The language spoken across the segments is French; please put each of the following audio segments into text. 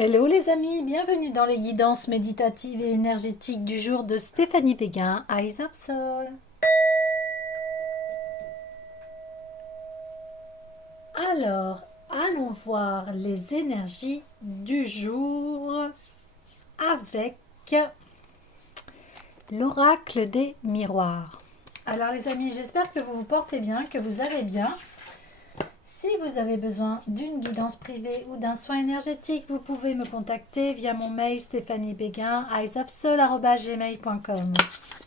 Hello les amis, bienvenue dans les guidances méditatives et énergétiques du jour de Stéphanie Péguin, Eyes of Soul. Alors, allons voir les énergies du jour avec l'oracle des miroirs. Alors les amis, j'espère que vous vous portez bien, que vous allez bien. Si vous avez besoin d'une guidance privée ou d'un soin énergétique, vous pouvez me contacter via mon mail stéphaniebeguin@eyesofsoul@gmail.com.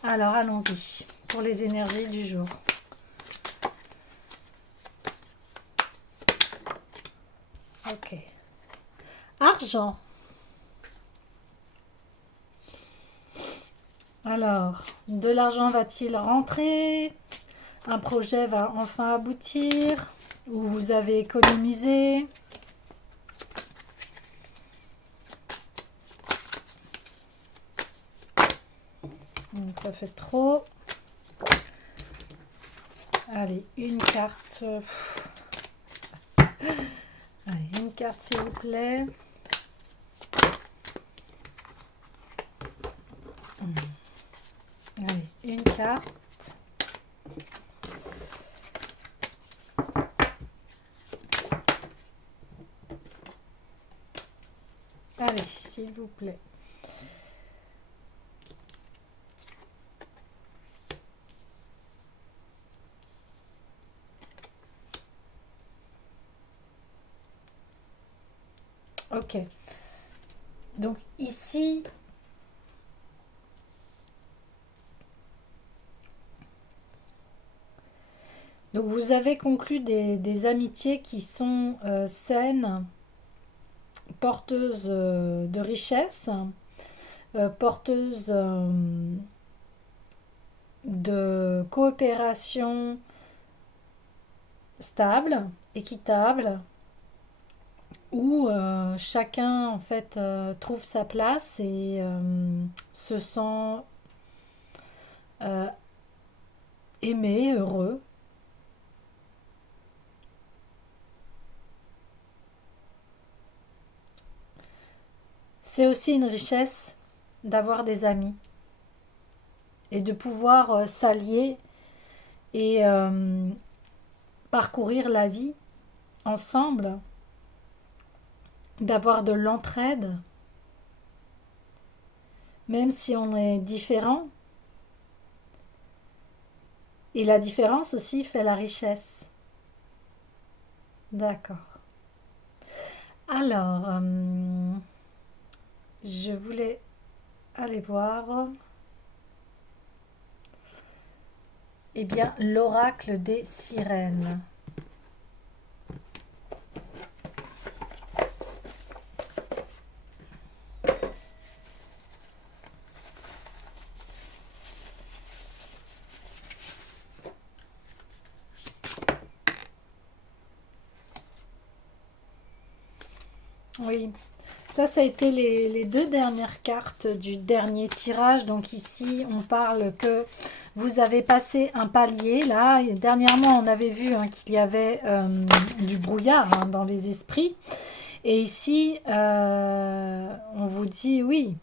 Alors allons-y pour les énergies du jour. Ok. Argent. Alors, de l'argent va-t-il rentrer? Un projet va enfin aboutir? Ou vous avez économisé? Ça fait trop. Allez, une carte. Allez, une carte s'il vous plaît. Allez, une carte. Allez, s'il vous plaît. Ok. Donc ici, donc vous avez conclu des amitiés qui sont saines, porteuses de richesse, porteuses de coopération stable, équitable, où chacun en fait trouve sa place et se sent euh, aimé, heureux. C'est aussi une richesse d'avoir des amis et de pouvoir s'allier et parcourir la vie ensemble, d'avoir de l'entraide, même si on est différent. Et la différence aussi fait la richesse. D'accord. Alors, je voulais aller voir, eh bien, l'oracle des sirènes. Oui, ça a été les deux dernières cartes du dernier tirage. Donc ici, on parle que vous avez passé un palier. Là, et dernièrement, on avait vu qu'il y avait du brouillard dans les esprits. Et ici, on vous dit, oui,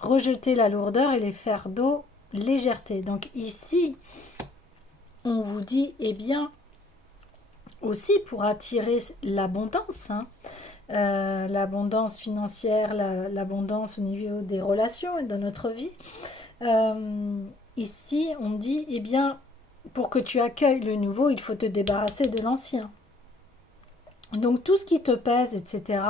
rejeter la lourdeur et les fardeaux, légèreté. Donc ici, on vous dit, eh bien, aussi pour attirer l'abondance, l'abondance financière, l'abondance au niveau des relations et de notre vie. Ici, on dit, eh bien, pour que tu accueilles le nouveau, il faut te débarrasser de l'ancien. Donc tout ce qui te pèse, etc.,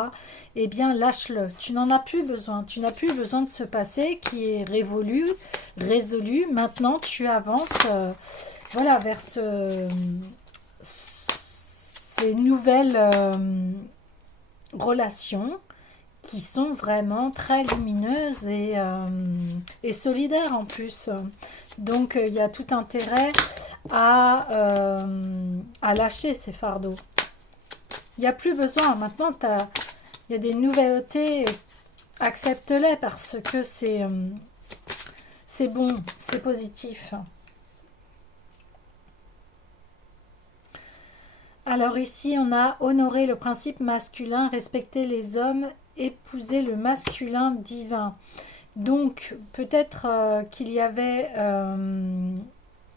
eh bien lâche-le. Tu n'en as plus besoin. Tu n'as plus besoin de ce passé qui est révolu, résolu. Maintenant, tu avances voilà, vers ces nouvelles relations qui sont vraiment très lumineuses et solidaires en plus. Donc il y a tout intérêt à lâcher ces fardeaux. Il n'y a plus besoin. Maintenant, il y a des nouveautés. Accepte-les parce que c'est bon, c'est positif. Alors ici, on a honoré le principe masculin, respecter les hommes épouser le masculin divin. Donc, peut-être qu'il y avait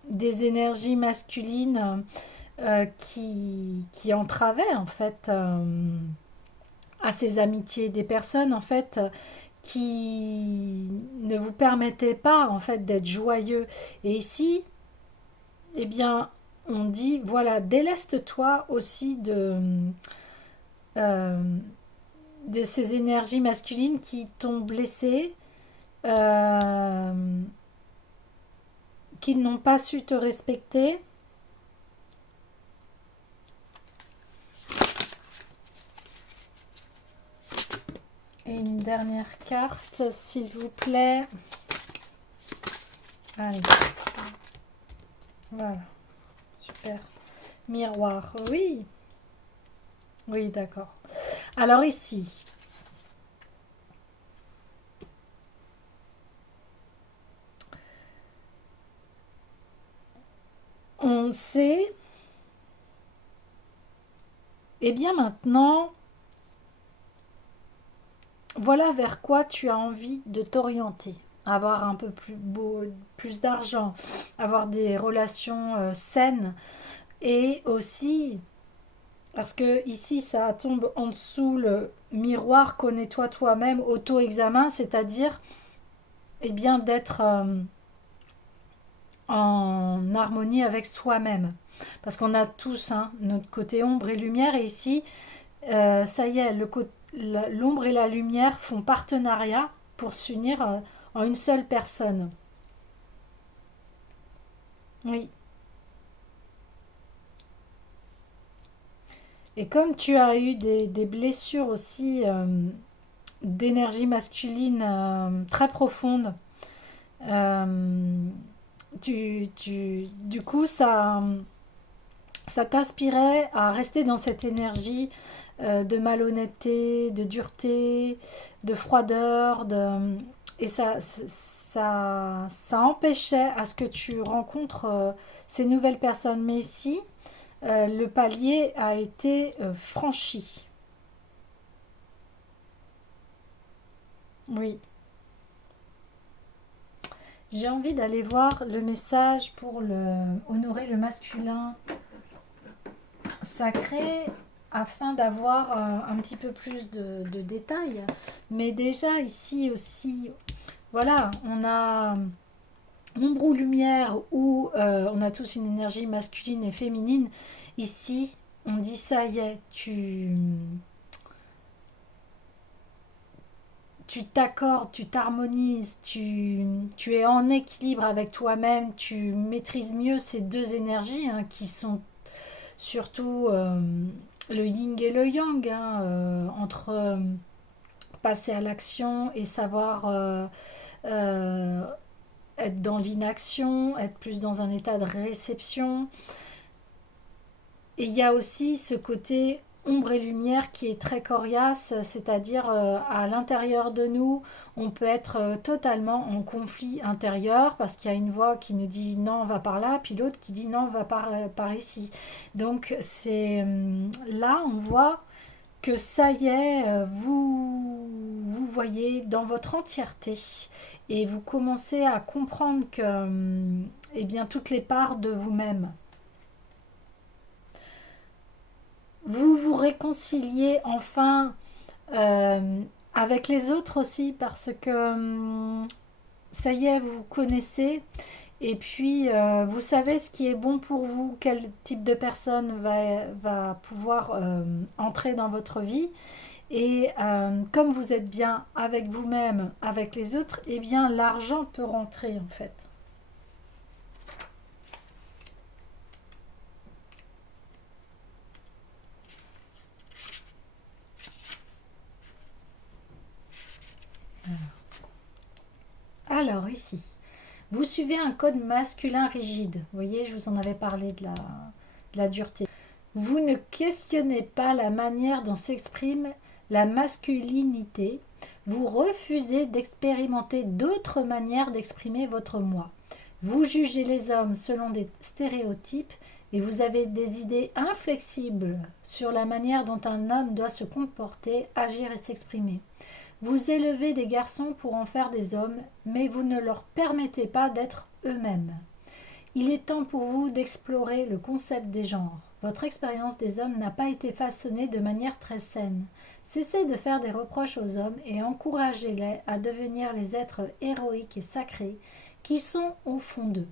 des énergies masculines qui entravaient en fait à ces amitiés, des personnes en fait qui ne vous permettaient pas en fait d'être joyeux. Et ici, eh bien, on dit voilà, déleste-toi aussi euh, de ces énergies masculines qui t'ont blessé, euh, qui n'ont pas su te respecter. Et une dernière carte, s'il vous plaît. Allez. Voilà. Super. Miroir. Oui. Oui, d'accord. Alors ici, on sait, et bien maintenant, voilà vers quoi tu as envie de t'orienter. Avoir un peu plus beau, plus d'argent, avoir des relations saines et aussi, parce que ici ça tombe en dessous le miroir, connais-toi toi-même, auto-examen, c'est-à-dire eh bien d'être en harmonie avec soi-même. Parce qu'on a tous hein, notre côté ombre et lumière et ici, ça y est, l'ombre et la lumière font partenariat pour s'unir en une seule personne. Oui. Et comme tu as eu des blessures aussi d'énergie masculine très profonde, euh, du coup, ça t'inspirait à rester dans cette énergie de malhonnêteté, de dureté, de froideur, et ça empêchait à ce que tu rencontres ces nouvelles personnes. Mais ici, le palier a été franchi. Oui. J'ai envie d'aller voir le message pour honorer le masculin sacré afin d'avoir un petit peu plus de détails. Mais déjà ici aussi, voilà, on a ombre ou lumière où on a tous une énergie masculine et féminine. Ici, on dit ça y est, tu t'accordes, tu t'harmonises, tu es en équilibre avec toi-même, tu maîtrises mieux ces deux énergies hein, qui sont surtout le yin et le yang, hein, entre passer à l'action et savoir euh, être dans l'inaction, être plus dans un état de réception. Et il y a aussi ce côté ombre et lumière qui est très coriace, c'est-à-dire à l'intérieur de nous, on peut être totalement en conflit intérieur parce qu'il y a une voix qui nous dit non, on va par là, puis l'autre qui dit non, on va par ici. Donc c'est là, on voit que ça y est, vous voyez dans votre entièreté et vous commencez à comprendre que eh bien, toutes les parts de vous-même. Vous vous réconciliez enfin euh, avec les autres aussi parce que ça y est, vous vous connaissez et puis vous savez ce qui est bon pour vous, quel type de personne va pouvoir entrer dans votre vie. Et comme vous êtes bien avec vous-même, avec les autres, eh bien l'argent peut rentrer en fait. Alors ici, vous suivez un code masculin rigide. Vous voyez, je vous en avais parlé de la dureté. Vous ne questionnez pas la manière dont s'exprime la masculinité. Vous refusez d'expérimenter d'autres manières d'exprimer votre moi. Vous jugez les hommes selon des stéréotypes et vous avez des idées inflexibles sur la manière dont un homme doit se comporter, agir et s'exprimer. Vous élevez des garçons pour en faire des hommes, mais vous ne leur permettez pas d'être eux-mêmes. Il est temps pour vous d'explorer le concept des genres. Votre expérience des hommes n'a pas été façonnée de manière très saine. Cessez de faire des reproches aux hommes et encouragez-les à devenir les êtres héroïques et sacrés qui sont au fond d'eux.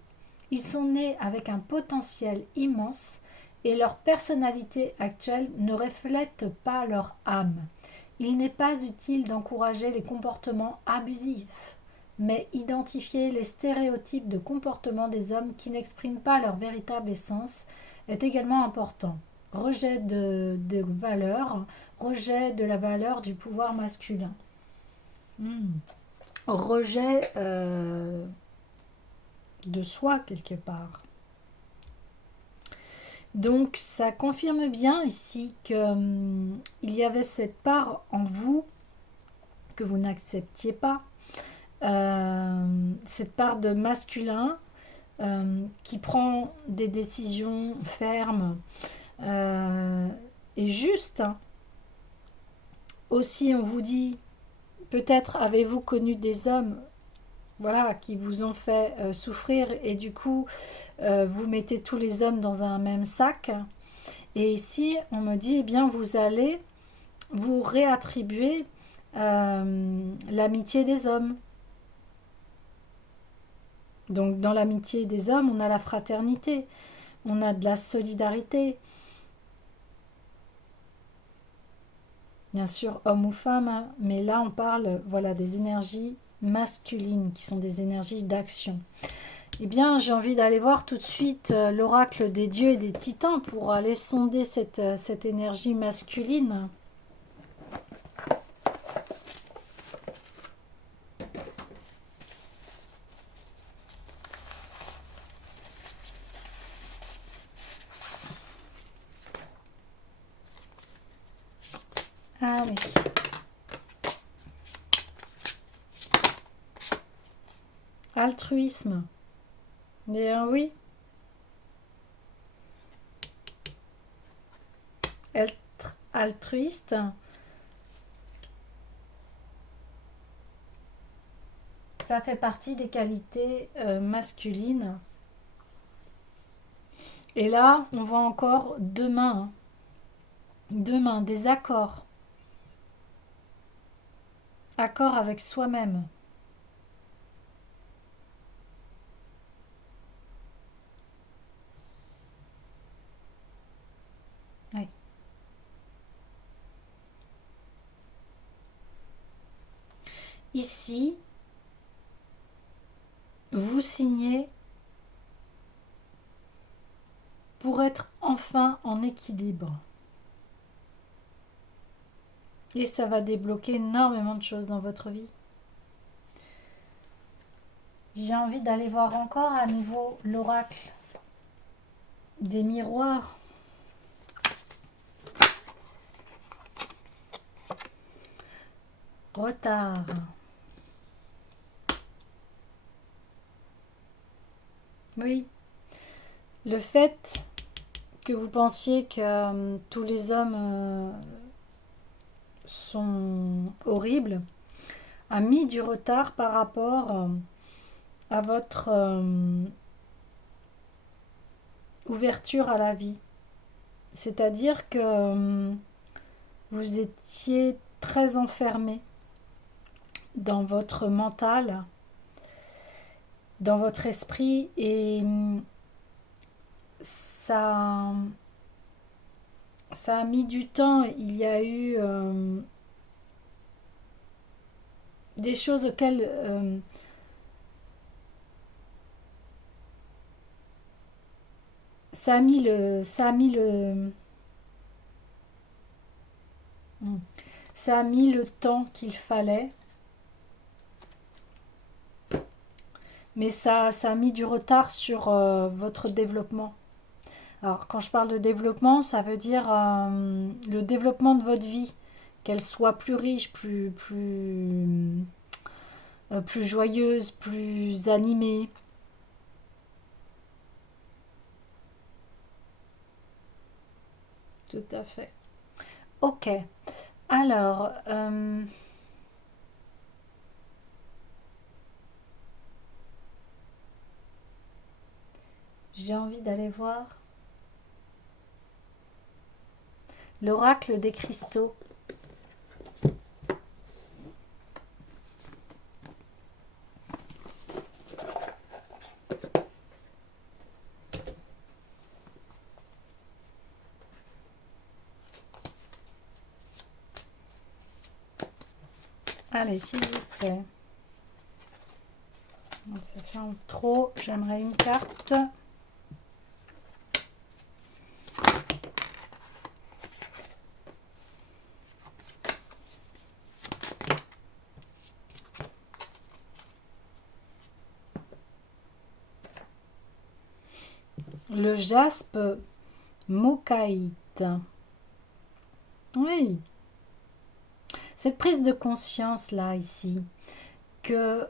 Ils sont nés avec un potentiel immense et leur personnalité actuelle ne reflète pas leur âme. Il n'est pas utile d'encourager les comportements abusifs, mais identifier les stéréotypes de comportement des hommes qui n'expriment pas leur véritable essence est également important. Rejet de valeurs, rejet de la valeur du pouvoir masculin. Rejet de soi quelque part. Donc ça confirme bien ici qu'il y avait cette part en vous que vous n'acceptiez pas, cette part de masculin qui prend des décisions fermes et justes. Aussi on vous dit, peut-être avez-vous connu des hommes voilà, qui vous ont fait souffrir et du coup vous mettez tous les hommes dans un même sac. Et ici on me dit, eh bien vous allez vous réattribuer l'amitié des hommes. Donc dans l'amitié des hommes, on a la fraternité, on a de la solidarité. Bien sûr, homme ou femme, hein, mais là on parle voilà, des énergies masculines qui sont des énergies d'action. Eh bien, j'ai envie d'aller voir tout de suite l'oracle des dieux et des titans pour aller sonder cette énergie masculine. Ah oui. Altruisme. Bien oui. Être altruiste. Ça fait partie des qualités masculines. Et là, on voit encore deux mains. Hein. Deux mains, des accords. Accord avec soi-même. Oui. Ici, vous signez pour être enfin en équilibre. Et ça va débloquer énormément de choses dans votre vie. J'ai envie d'aller voir encore à nouveau l'oracle des miroirs. Retard. Oui. Le fait que vous pensiez que tous les hommes sont horribles a mis du retard par rapport à votre ouverture à la vie. C'est-à-dire que vous étiez très enfermé dans votre mental, dans votre esprit, et ça a mis du temps. Il y a eu des choses auxquelles ça a mis le ça a mis le ça a mis le temps qu'il fallait, mais ça a mis du retard sur votre développement. Alors, quand je parle de développement, ça veut dire le développement de votre vie, qu'elle soit plus riche, plus joyeuse, plus animée. tout à fait. Ok. Alors, j'ai envie d'aller voir l'oracle des cristaux. Allez, s'il vous plaît. Ça fait en trop. J'aimerais une carte. Le jaspe mokaïte. Oui. Cette prise de conscience là, ici, que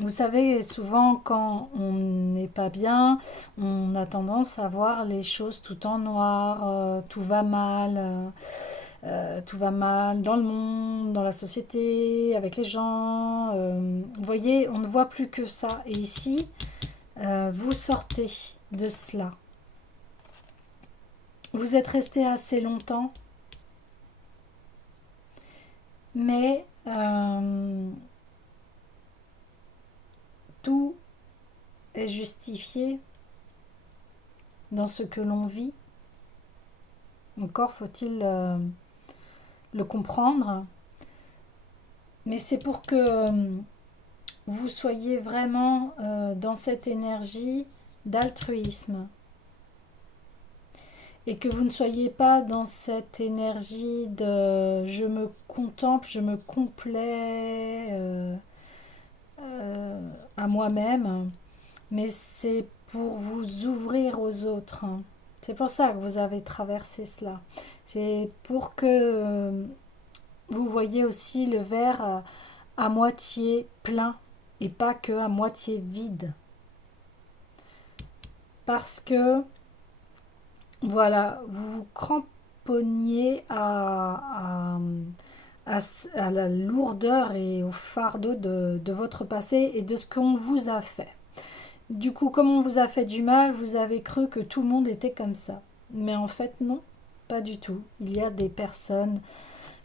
vous savez, souvent quand on n'est pas bien, on a tendance à voir les choses tout en noir, tout va mal dans le monde, dans la société, avec les gens. Vous voyez, on ne voit plus que ça. Et ici, vous sortez de cela. Vous êtes resté assez longtemps, mais tout est justifié dans ce que l'on vit. Encore faut-il le comprendre. Mais c'est pour que vous soyez vraiment dans cette énergie d'altruisme. Et que vous ne soyez pas dans cette énergie de je me contemple, je me complais à moi-même. Mais c'est pour vous ouvrir aux autres. C'est pour ça que vous avez traversé cela. C'est pour que vous voyez aussi le verre à moitié plein et pas que à moitié vide. Parce que, voilà, vous vous cramponniez à la lourdeur et au fardeau de votre passé et de ce qu'on vous a fait. Du coup, comme on vous a fait du mal, vous avez cru que tout le monde était comme ça. Mais en fait, non, pas du tout. Il y a des personnes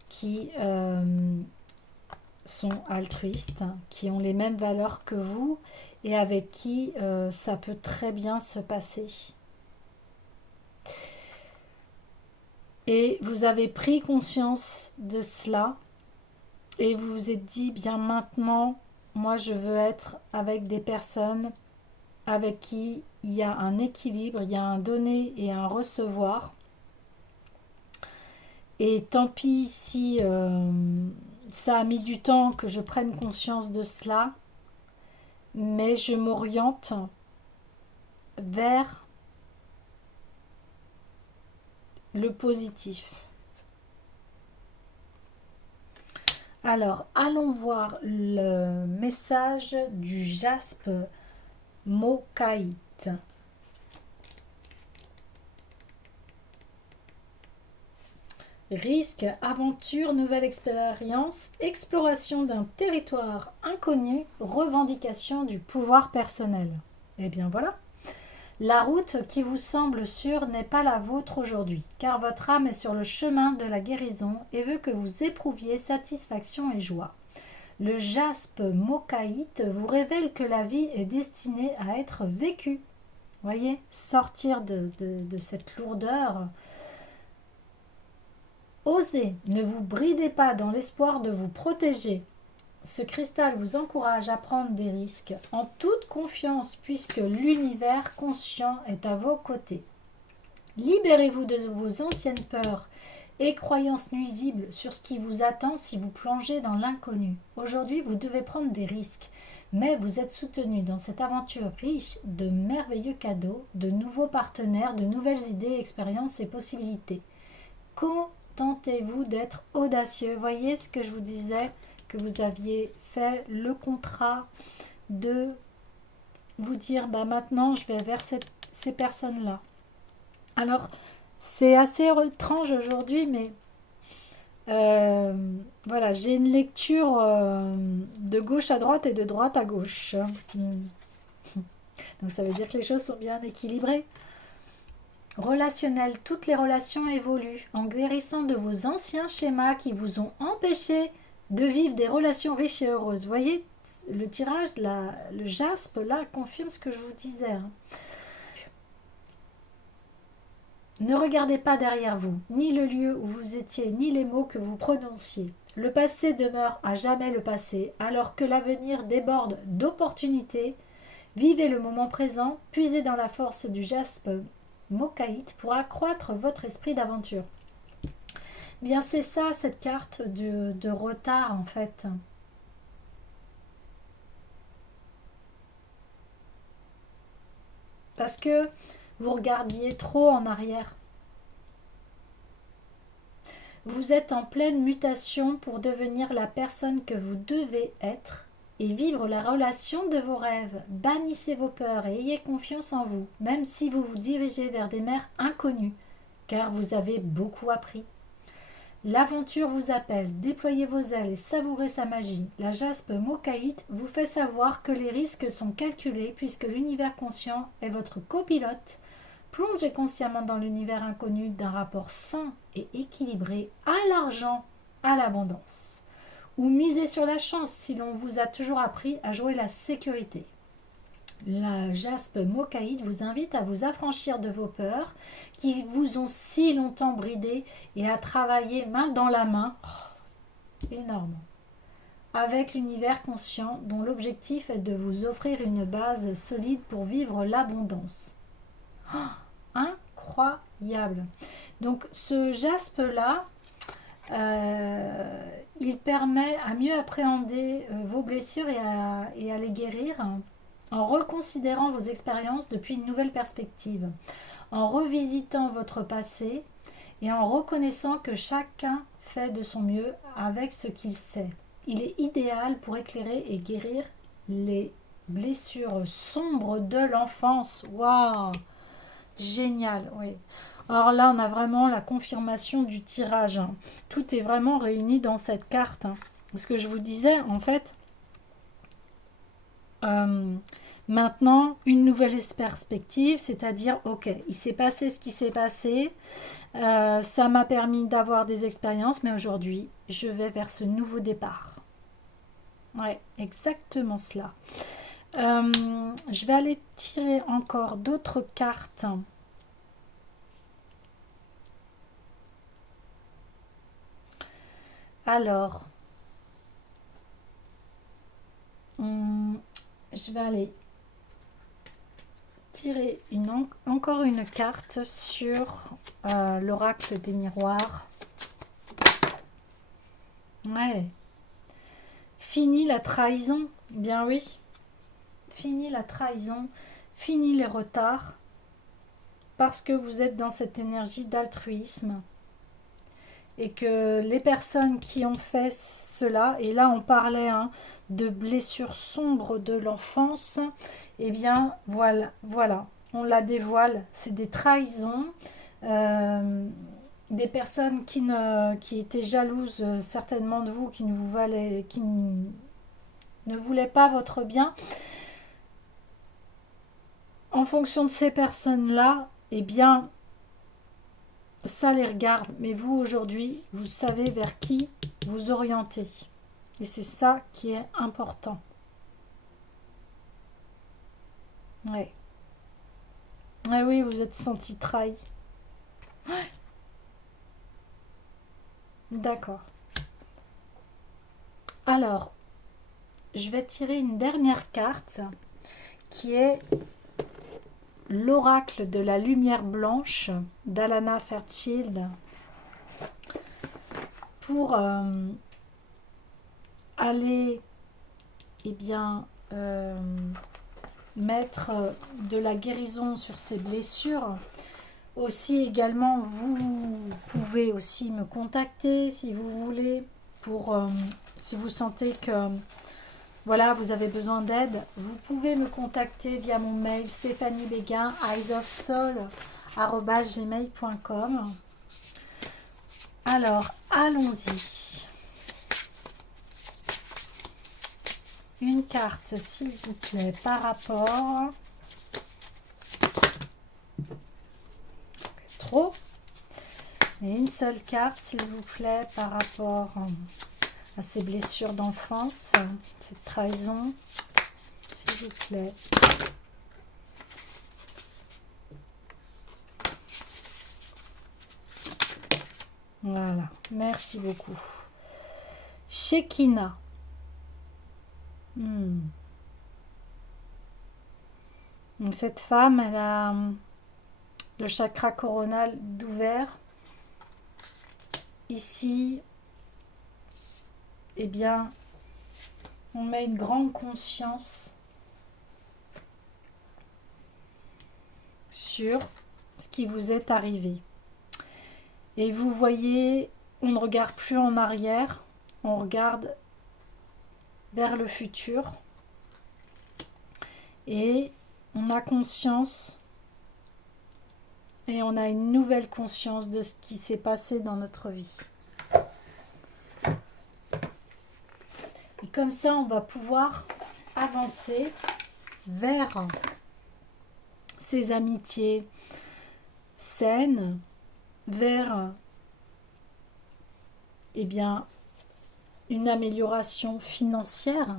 qui sont altruistes, qui ont les mêmes valeurs que vous et avec qui ça peut très bien se passer. Et vous avez pris conscience de cela et vous vous êtes dit, bien maintenant, moi je veux être avec des personnes avec qui il y a un équilibre, il y a un donner et un recevoir. Et tant pis si ça a mis du temps que je prenne conscience de cela, mais je m'oriente vers le positif. Alors, allons voir le message du jaspe mokaïte. Risque, aventure, nouvelle expérience, exploration d'un territoire inconnu, revendication du pouvoir personnel. Eh bien voilà. La route qui vous semble sûre n'est pas la vôtre aujourd'hui, car votre âme est sur le chemin de la guérison et veut que vous éprouviez satisfaction et joie. Le jaspe mokaïte vous révèle que la vie est destinée à être vécue. Voyez, sortir de cette lourdeur. Osez, ne vous bridez pas dans l'espoir de vous protéger. Ce cristal vous encourage à prendre des risques en toute confiance puisque l'univers conscient est à vos côtés. Libérez-vous de vos anciennes peurs et croyances nuisibles sur ce qui vous attend si vous plongez dans l'inconnu. Aujourd'hui, vous devez prendre des risques, mais vous êtes soutenu dans cette aventure riche de merveilleux cadeaux, de nouveaux partenaires, de nouvelles idées, expériences et possibilités. Contentez-vous d'être audacieux. Voyez ce que je vous disais, que vous aviez fait le contrat de vous dire, bah maintenant je vais vers ces personnes-là. Alors, C'est assez étrange aujourd'hui, mais euh, voilà, j'ai une lecture de gauche à droite et de droite à gauche. Mm. Donc ça veut dire que les choses sont bien équilibrées. Relationnel, toutes les relations évoluent en guérissant de vos anciens schémas qui vous ont empêché de vivre des relations riches et heureuses. Vous voyez, le tirage, le jaspe, là, confirme ce que je vous disais. Hein. Ne regardez pas derrière vous, ni le lieu où vous étiez, ni les mots que vous prononciez. Le passé demeure à jamais le passé, alors que l'avenir déborde d'opportunités. Vivez le moment présent, puisez dans la force du jaspe mokaïte pour accroître votre esprit d'aventure. Bien, c'est ça, cette carte de retard, en fait. Parce que vous regardiez trop en arrière. Vous êtes en pleine mutation pour devenir la personne que vous devez être et vivre la relation de vos rêves. Bannissez vos peurs et ayez confiance en vous, même si vous vous dirigez vers des mers inconnues, car vous avez beaucoup appris. L'aventure vous appelle, déployez vos ailes et savourez sa magie. La jaspe mokaïte vous fait savoir que les risques sont calculés puisque l'univers conscient est votre copilote. Plongez consciemment dans l'univers inconnu d'un rapport sain et équilibré à l'argent, à l'abondance. Ou misez sur la chance si l'on vous a toujours appris à jouer la sécurité. La jaspe mokaïte vous invite à vous affranchir de vos peurs qui vous ont si longtemps bridé et à travailler main dans la main, énorme, avec l'univers conscient dont l'objectif est de vous offrir une base solide pour vivre l'abondance. Incroyable. Donc ce jaspe-là, il permet à mieux appréhender vos blessures et à les guérir en reconsidérant vos expériences depuis une nouvelle perspective, en revisitant votre passé et en reconnaissant que chacun fait de son mieux avec ce qu'il sait. Il est idéal pour éclairer et guérir les blessures sombres de l'enfance. Waouh! Génial, oui. Alors là, on a vraiment la confirmation du tirage. Hein. Tout est vraiment réuni dans cette carte. Hein. Ce que je vous disais, en fait, maintenant, une nouvelle perspective, c'est-à-dire, ok, il s'est passé ce qui s'est passé, ça m'a permis d'avoir des expériences, mais aujourd'hui, je vais vers ce nouveau départ. Ouais, exactement cela. Je vais aller tirer encore d'autres cartes. Alors, je vais aller tirer encore une carte sur l'oracle des miroirs. Ouais. Fini la trahison. Bien oui. Fini la trahison. Fini les retards. Parce que vous êtes dans cette énergie d'altruisme. Et que les personnes qui ont fait cela, et là on parlait de blessures sombres de l'enfance, eh bien voilà, on la dévoile, c'est des trahisons, des personnes qui étaient jalouses certainement de vous, qui ne voulaient pas votre bien. En fonction de ces personnes-là, eh bien, ça les regarde, mais vous aujourd'hui, vous savez vers qui vous orienter. Et c'est ça qui est important. Ouais. Ouais, oui, vous êtes senti trahi. Ouais. D'accord. Alors, je vais tirer une dernière carte qui est l'oracle de la lumière blanche d'Alana Fairchild pour aller mettre de la guérison sur ces blessures. Aussi également, vous pouvez aussi me contacter si vous voulez, si vous sentez que voilà, vous avez besoin d'aide. Vous pouvez me contacter via mon mail Stéphanie Béguin, gmail.com. Alors, allons-y. Une carte, s'il vous plaît, par rapport... Trop. Et une seule carte, s'il vous plaît, par rapport à ces blessures d'enfance, cette trahison, s'il vous plaît. Voilà, merci beaucoup. Shekinah. Donc cette femme, elle a le chakra coronal d'ouvert. Ici, eh bien, on met une grande conscience sur ce qui vous est arrivé. Et vous voyez, on ne regarde plus en arrière, on regarde vers le futur. Et on a conscience, et on a une nouvelle conscience de ce qui s'est passé dans notre vie. Et comme ça, on va pouvoir avancer vers ces amitiés saines, vers eh bien, une amélioration financière.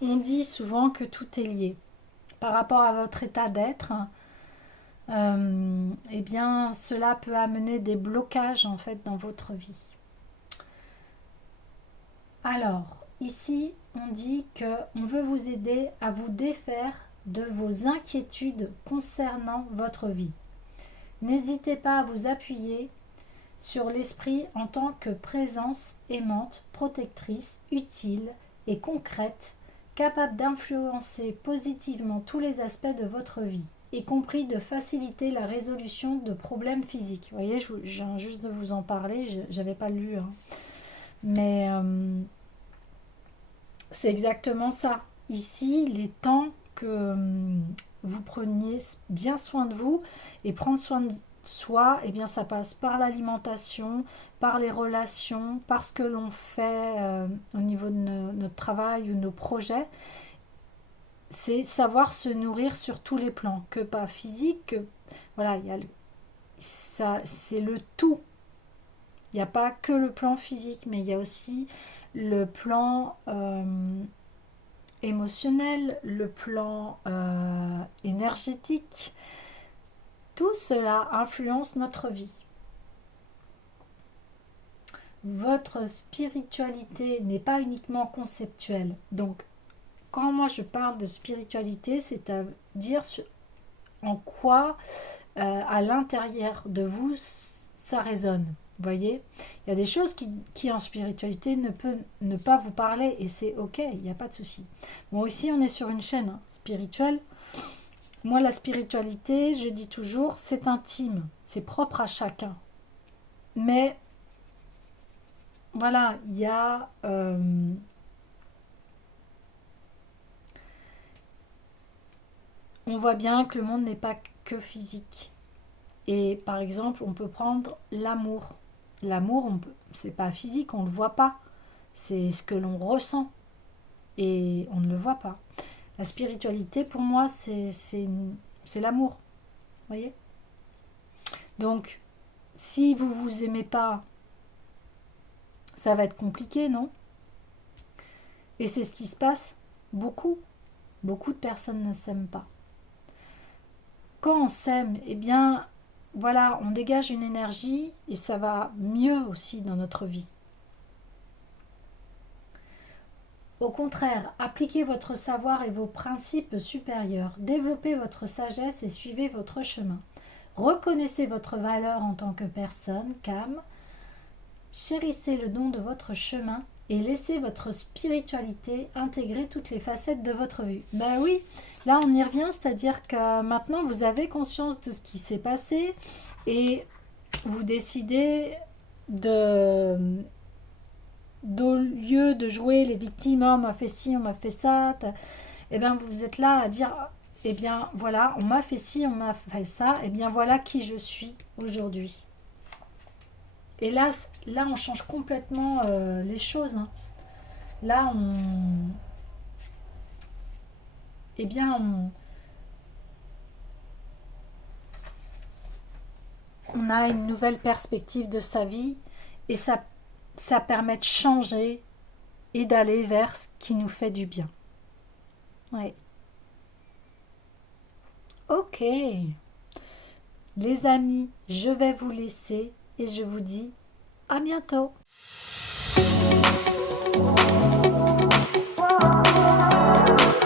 On dit souvent que tout est lié. Par rapport à votre état d'être, eh bien, cela peut amener des blocages en fait dans votre vie. Alors, ici, on dit qu'on veut vous aider à vous défaire de vos inquiétudes concernant votre vie. N'hésitez pas à vous appuyer sur l'esprit en tant que présence aimante, protectrice, utile et concrète, capable d'influencer positivement tous les aspects de votre vie, y compris de faciliter la résolution de problèmes physiques. Vous voyez, je viens juste de vous en parler, je n'avais pas lu, hein. Mais c'est exactement ça. Ici, il est temps que vous preniez bien soin de vous, et prendre soin de soi, eh bien, ça passe par l'alimentation, par les relations, par ce que l'on fait au niveau de notre travail ou nos projets. C'est savoir se nourrir sur tous les plans, que pas physique, voilà, ça, c'est le tout. Il n'y a pas que le plan physique, mais il y a aussi le plan émotionnel, le plan énergétique. Tout cela influence notre vie. Votre spiritualité n'est pas uniquement conceptuelle. Donc, quand moi je parle de spiritualité, c'est-à-dire en quoi à l'intérieur de vous ça résonne. Vous voyez, il y a des choses qui en spiritualité ne peuvent ne pas vous parler, et c'est ok, il n'y a pas de souci. Bon, ici on est sur une chaîne spirituelle. Moi, la spiritualité, je dis toujours, c'est intime, c'est propre à chacun. Mais voilà, il y a on voit bien que le monde n'est pas que physique. Et par exemple, on peut prendre l'amour. L'amour, c'est pas physique, on ne le voit pas. C'est ce que l'on ressent. Et on ne le voit pas. La spiritualité, pour moi, c'est l'amour. Vous voyez? Donc, si vous vous aimez pas, ça va être compliqué, non? Et c'est ce qui se passe beaucoup. Beaucoup de personnes ne s'aiment pas. Quand on s'aime, eh bien, voilà, on dégage une énergie et ça va mieux aussi dans notre vie. Au contraire, appliquez votre savoir et vos principes supérieurs, développez votre sagesse et suivez votre chemin. Reconnaissez votre valeur en tant que personne, calme, chérissez le don de votre chemin et laissez votre spiritualité intégrer toutes les facettes de votre vie. Ben oui, là on y revient, c'est-à-dire que maintenant vous avez conscience de ce qui s'est passé et vous décidez au lieu de jouer les victimes, oh, on m'a fait ci, on m'a fait ça, et bien vous êtes là à dire eh bien voilà, on m'a fait ci, on m'a fait ça, eh bien voilà qui je suis aujourd'hui. Et là on change complètement les choses, hein. Là, eh bien, on a une nouvelle perspective de sa vie et ça permet de changer et d'aller vers ce qui nous fait du bien. Ouais. Ok. Les amis, je vais vous laisser et je vous dis à bientôt.